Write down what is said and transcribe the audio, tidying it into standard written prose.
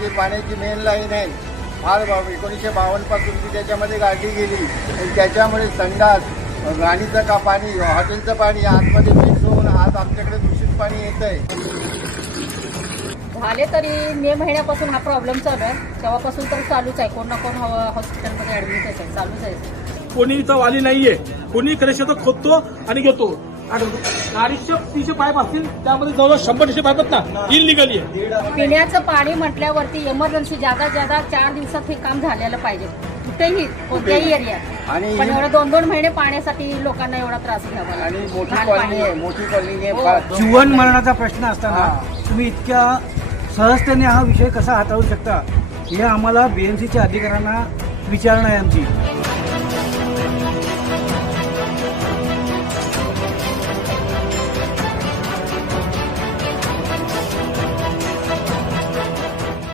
जी पाण्याची main line आहे फार 1952 पासून ती त्याच्यामध्ये गाडली गेली आणि त्याच्यामुळे संडास राणीचं का पाणी हॉटेलचं पाणी आतमध्ये मिक्स होऊन आज आमच्याकडे दूषित पाणी येत आहे. झाले तरी मे महिन्यापासून हा प्रॉब्लेम चालू आहे. तेव्हापासून तर चालूच आहे. कोण ना कोण हॉस्पिटलमध्ये ऍडमिट आहे, चालूच आहे. कोणी इथं वाली नाहीये. कोणी करेक्शन खोदतो आणि घेतो. 250-300 पाईप असतील त्यामध्ये जवळजवळ 100-150 पाईप आहेत ना इलिगली आहे. पिण्याचं पाणी म्हटल्यावरती इमर्जन्सी ज्यादा 4 दिवसात हे काम झालेलं पाहिजे कुठेही कोणत्याही एरियात. आणि पण एवढं 2-2 महिने पाण्यासाठी लोकांना एवढा त्रास घ्यावा लागतो. आणि मोठी घाण कॉलनी पाणी. आहे, मोठी कॉलनी हो. आहे. जीवन मरणाचा प्रश्न असताना तुम्ही इतक्या सहजतेने हा विषय कसा हाताळू शकता हे आम्हाला बीएमसीच्या अधिकाऱ्यांना विचारणा आहे आमची.